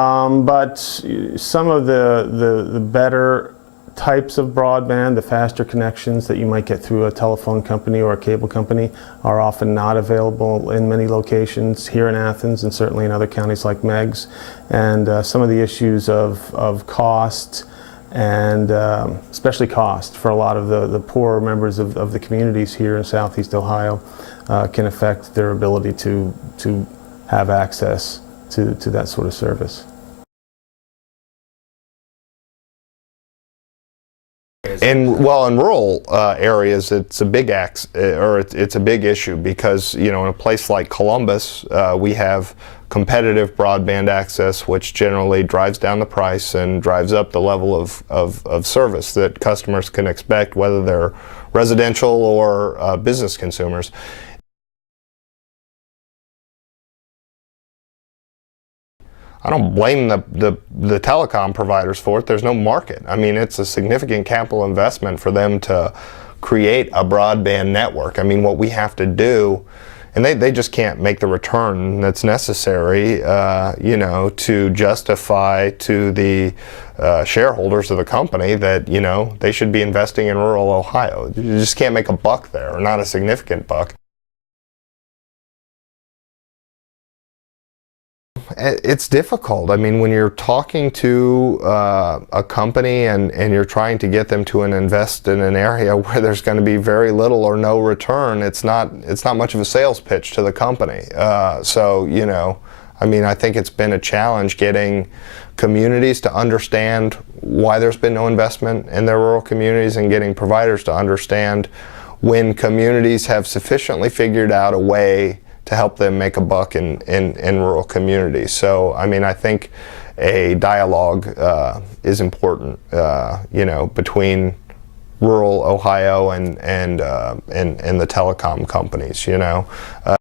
But some of the better types of broadband, the faster connections that you might get through a telephone company or a cable company, are often not available in many locations here in Athens and certainly in other counties like Meigs. And some of the issues of cost, and especially cost for a lot of the poorer members of the communities here in Southeast Ohio, can affect their ability to have access to that sort of service. In rural areas, it's a big it's a big issue because, you know, in a place like Columbus, we have competitive broadband access, which generally drives down the price and drives up the level of service that customers can expect, whether they're residential or business consumers. I don't blame the telecom providers for it. There's no market. I mean, it's a significant capital investment for them to create a broadband network. I mean, what we have to do, and they just can't make the return that's necessary, you know, to justify to the shareholders of the company that, you know, they should be investing in rural Ohio. You just can't make a buck there, or not a significant buck. It's difficult. I mean, when you're talking to a company and you're trying to get them to invest in an area where there's going to be very little or no return, it's not much of a sales pitch to the company. So, you know, I mean, I think it's been a challenge getting communities to understand why there's been no investment in their rural communities, and getting providers to understand when communities have sufficiently figured out a way to help them make a buck in rural communities. So, I mean, I think a dialogue is important, you know, between rural Ohio and the telecom companies, you know.